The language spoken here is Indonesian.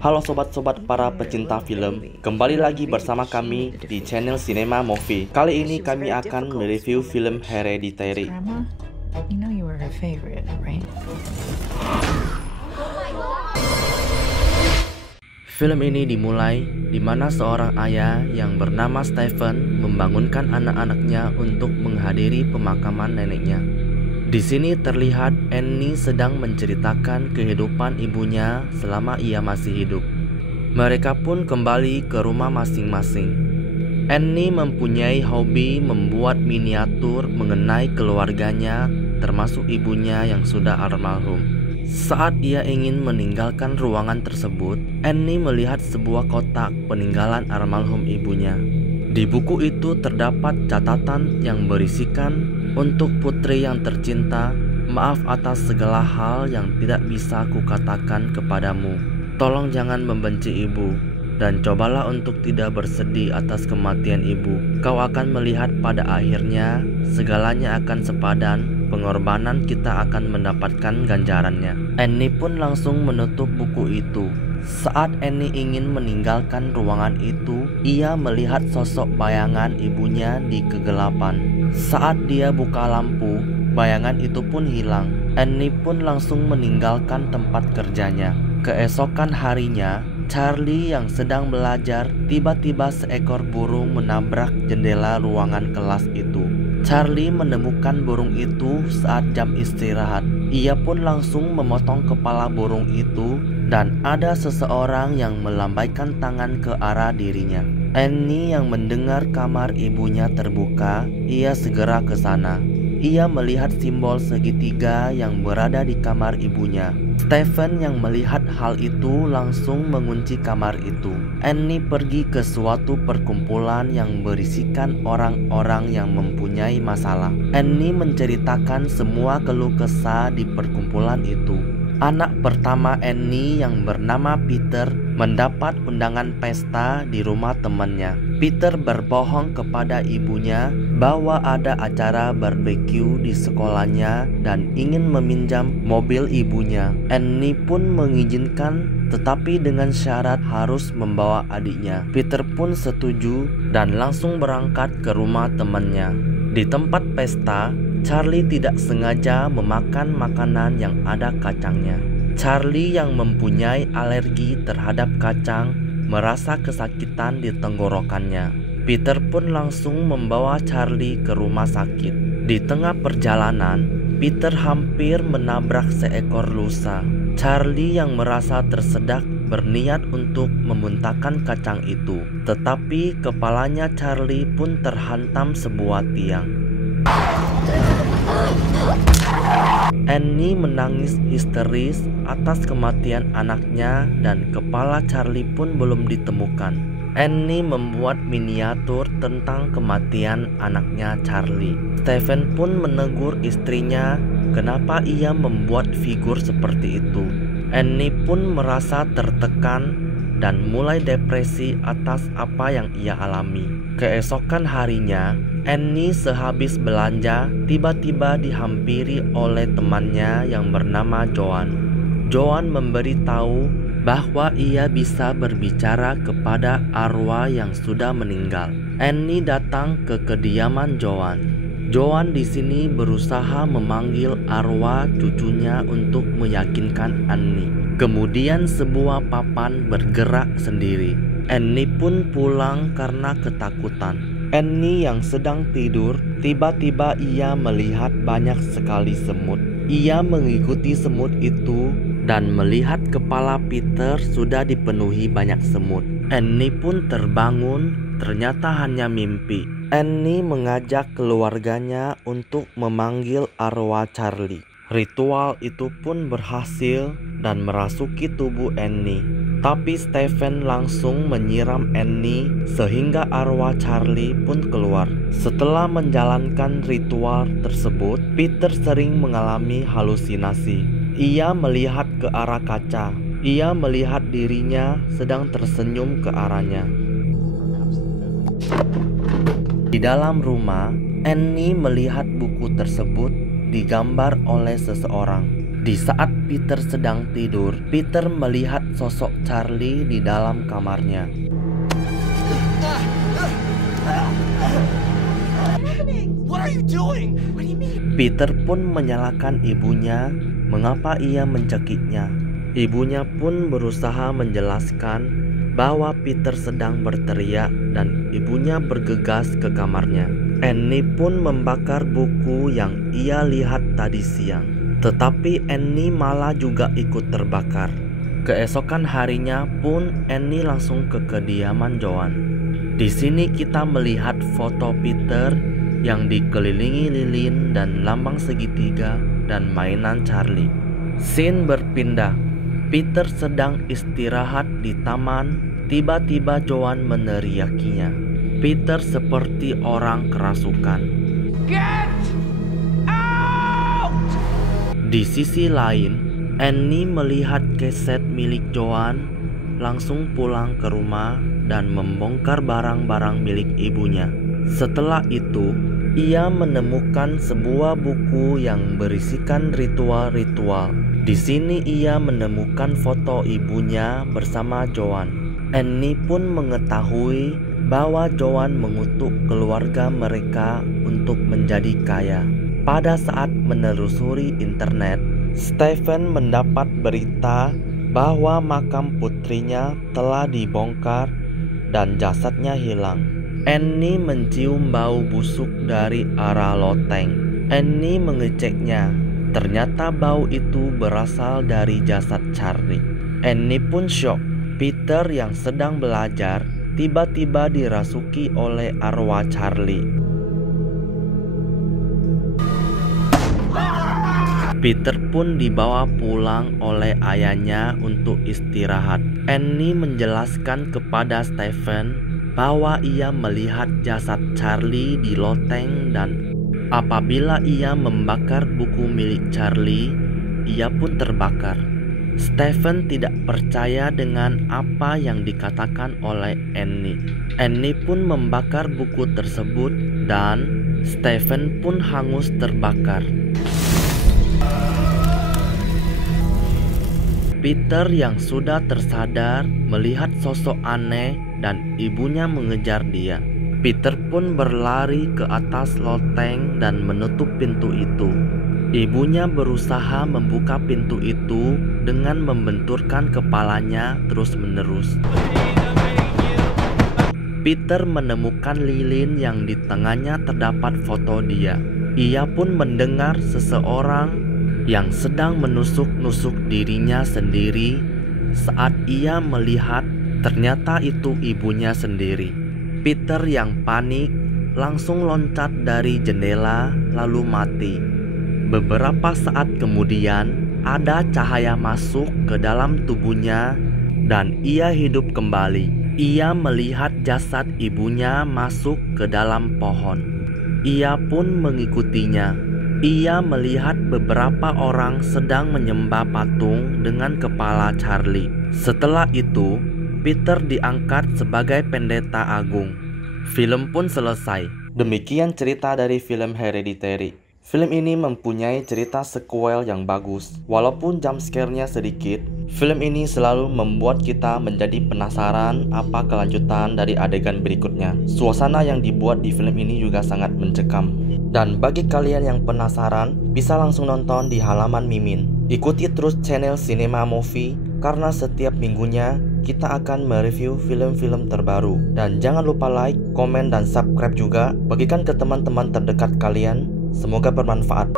Halo sobat-sobat para pecinta film, kembali lagi bersama kami di channel Cinema Movie. Kali ini kami akan mereview film Hereditary. Film ini dimulai di mana seorang ayah yang bernama Stephen membangunkan anak-anaknya untuk menghadiri pemakaman neneknya. Di sini terlihat Annie sedang menceritakan kehidupan ibunya selama ia masih hidup. Mereka pun kembali ke rumah masing-masing. Annie mempunyai hobi membuat miniatur mengenai keluarganya, termasuk ibunya yang sudah almarhum. Saat ia ingin meninggalkan ruangan tersebut, Annie melihat sebuah kotak peninggalan almarhum ibunya. Di buku itu terdapat catatan yang berisikan, "Untuk putri yang tercinta, maaf atas segala hal yang tidak bisa kukatakan kepadamu. Tolong jangan membenci ibu, dan cobalah untuk tidak bersedih atas kematian ibu. Kau akan melihat pada akhirnya segalanya akan sepadan, pengorbanan kita akan mendapatkan ganjarannya." Annie pun langsung menutup buku itu. Saat Annie ingin meninggalkan ruangan itu, ia melihat sosok bayangan ibunya di kegelapan. Saat dia buka lampu, bayangan itu pun hilang. Annie pun langsung meninggalkan tempat kerjanya. Keesokan harinya, Charlie yang sedang belajar, tiba-tiba seekor burung menabrak jendela ruangan kelas itu. Charlie menemukan burung itu saat jam istirahat. Ia pun langsung memotong kepala burung itu, dan ada seseorang yang melambaikan tangan ke arah dirinya. Annie yang mendengar kamar ibunya terbuka, ia segera ke sana. Ia melihat simbol segitiga yang berada di kamar ibunya. Stephen yang melihat hal itu langsung mengunci kamar itu. Annie pergi ke suatu perkumpulan yang berisikan orang-orang yang mempunyai masalah. Annie menceritakan semua keluh kesah di perkumpulan itu. Anak pertama Annie yang bernama Peter mendapat undangan pesta di rumah temannya. Peter berbohong kepada ibunya bahwa ada acara barbeque di sekolahnya dan ingin meminjam mobil ibunya. Annie pun mengizinkan, tetapi dengan syarat harus membawa adiknya. Peter pun setuju dan langsung berangkat ke rumah temannya. Di tempat pesta, Charlie tidak sengaja memakan makanan yang ada kacangnya. Charlie yang mempunyai alergi terhadap kacang merasa kesakitan di tenggorokannya. Peter pun langsung membawa Charlie ke rumah sakit. Di tengah perjalanan, Peter hampir menabrak seekor lusa. Charlie yang merasa tersedak berniat untuk memuntahkan kacang itu, tetapi kepalanya Charlie pun terhantam sebuah tiang. Annie menangis histeris atas kematian anaknya dan kepala Charlie pun belum ditemukan. Annie membuat miniatur tentang kematian anaknya Charlie. Stephen pun menegur istrinya kenapa ia membuat figur seperti itu. Annie pun merasa tertekan dan mulai depresi atas apa yang ia alami. Keesokan harinya, Annie sehabis belanja tiba-tiba dihampiri oleh temannya yang bernama Joan. Joan memberitahu bahwa ia bisa berbicara kepada arwah yang sudah meninggal. Annie datang ke kediaman Joan. Joan di sini berusaha memanggil arwah cucunya untuk meyakinkan Annie. Kemudian sebuah papan bergerak sendiri. Annie pun pulang karena ketakutan. Annie yang sedang tidur, tiba-tiba ia melihat banyak sekali semut. Ia mengikuti semut itu dan melihat kepala Peter sudah dipenuhi banyak semut. Annie pun terbangun, ternyata hanya mimpi. Annie mengajak keluarganya untuk memanggil arwah Charlie. Ritual itu pun berhasil dan merasuki tubuh Annie. Tapi Stephen langsung menyiram Annie sehingga arwah Charlie pun keluar. Setelah menjalankan ritual tersebut, Peter sering mengalami halusinasi. Ia melihat ke arah kaca. Ia melihat dirinya sedang tersenyum ke arahnya. Di dalam rumah, Annie melihat buku tersebut digambar oleh seseorang. Di saat Peter sedang tidur, Peter melihat sosok Charlie di dalam kamarnya. What are you doing? What do you mean? Peter pun menyalahkan ibunya mengapa ia mencekiknya. Ibunya pun berusaha menjelaskan bahwa Peter sedang berteriak dan ibunya bergegas ke kamarnya. Annie pun membakar buku yang ia lihat tadi siang. Tetapi Annie malah juga ikut terbakar. Keesokan harinya pun Annie langsung ke kediaman Joan. Di sini kita melihat foto Peter yang dikelilingi lilin dan lambang segitiga dan mainan Charlie. Scene berpindah. Peter sedang istirahat di taman. Tiba-tiba Joan meneriakinya. Peter seperti orang kerasukan. Get out! Di sisi lain, Annie melihat keset milik Joan, langsung pulang ke rumah dan membongkar barang-barang milik ibunya. Setelah itu, ia menemukan sebuah buku yang berisikan ritual-ritual. Di sini ia menemukan foto ibunya bersama Joan. Annie pun mengetahui bahwa Joan mengutuk keluarga mereka untuk menjadi kaya. Pada saat menelusuri internet, Stephen mendapat berita bahwa makam putrinya telah dibongkar dan jasadnya hilang. Annie mencium bau busuk dari arah loteng. Annie mengeceknya. Ternyata bau itu berasal dari jasad Charlie. Annie pun syok. Peter yang sedang belajar tiba-tiba dirasuki oleh arwah Charlie. Peter pun dibawa pulang oleh ayahnya untuk istirahat. Annie menjelaskan kepada Stephen bahwa ia melihat jasad Charlie di loteng dan apabila ia membakar buku milik Charlie, ia pun terbakar. Stephen tidak percaya dengan apa yang dikatakan oleh Annie. Annie pun membakar buku tersebut dan Stephen pun hangus terbakar. Peter yang sudah tersadar melihat sosok aneh dan ibunya mengejar dia. Peter pun berlari ke atas loteng dan menutup pintu itu. Ibunya berusaha membuka pintu itu dengan membenturkan kepalanya terus-menerus. Peter menemukan lilin yang di tengahnya terdapat foto dia. Ia pun mendengar seseorang yang sedang menusuk-nusuk dirinya sendiri saat ia melihat ternyata itu ibunya sendiri. Peter yang panik langsung loncat dari jendela lalu mati. Beberapa saat kemudian ada cahaya masuk ke dalam tubuhnya dan ia hidup kembali. Ia melihat jasad ibunya masuk ke dalam pohon. Ia pun mengikutinya. Ia melihat beberapa orang sedang menyembah patung dengan kepala Charlie. Setelah itu, Peter diangkat sebagai pendeta agung. Film pun selesai. Demikian cerita dari film Hereditary. Film ini mempunyai cerita sequel yang bagus. Walaupun jump scare-nya sedikit, film ini selalu membuat kita menjadi penasaran apa kelanjutan dari adegan berikutnya. Suasana yang dibuat di film ini juga sangat mencekam. Dan bagi kalian yang penasaran, bisa langsung nonton di halaman Mimin. Ikuti terus channel Cinema Movie, karena setiap minggunya kita akan mereview film-film terbaru. Dan jangan lupa like, komen, dan subscribe juga. Bagikan ke teman-teman terdekat kalian. Semoga bermanfaat.